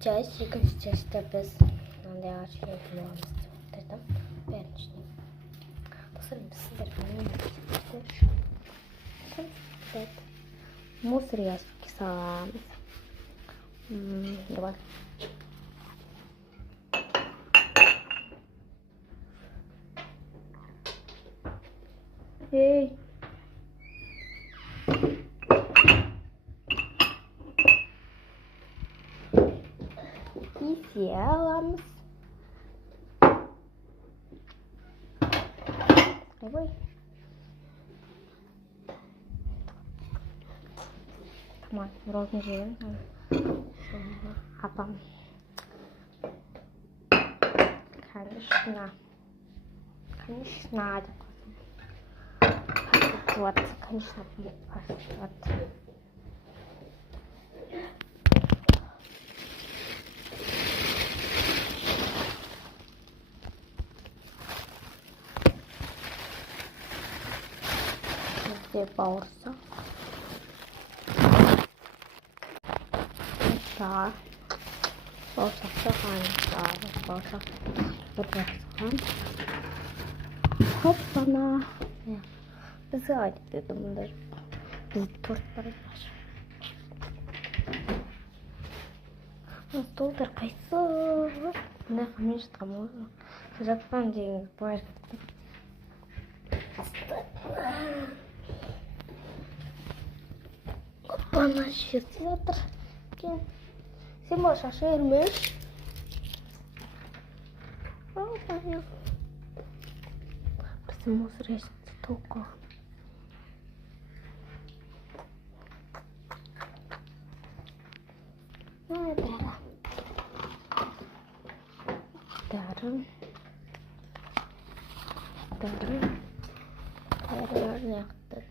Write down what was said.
часть, без надо это пятничный. Мусор ящики салам. Давай. Эй. Салам. Давай. Tamam, rozmarin. Апам. Конечно. Вот, конечно, вот. Где пауза? Да. Пауза сахар, пауза. Вот сахар. Хоп-на. Зайди, ты думаешь, даже без торт порвешь. Ну, стол торкайся. Да, конечно, можно. Закрываем деньги, поезд. Опа-на, сейчас завтра. Você mostra a ser mês? Não, pai. Preciso mostrar este toco. Ai, pera. Darım. Yaktı.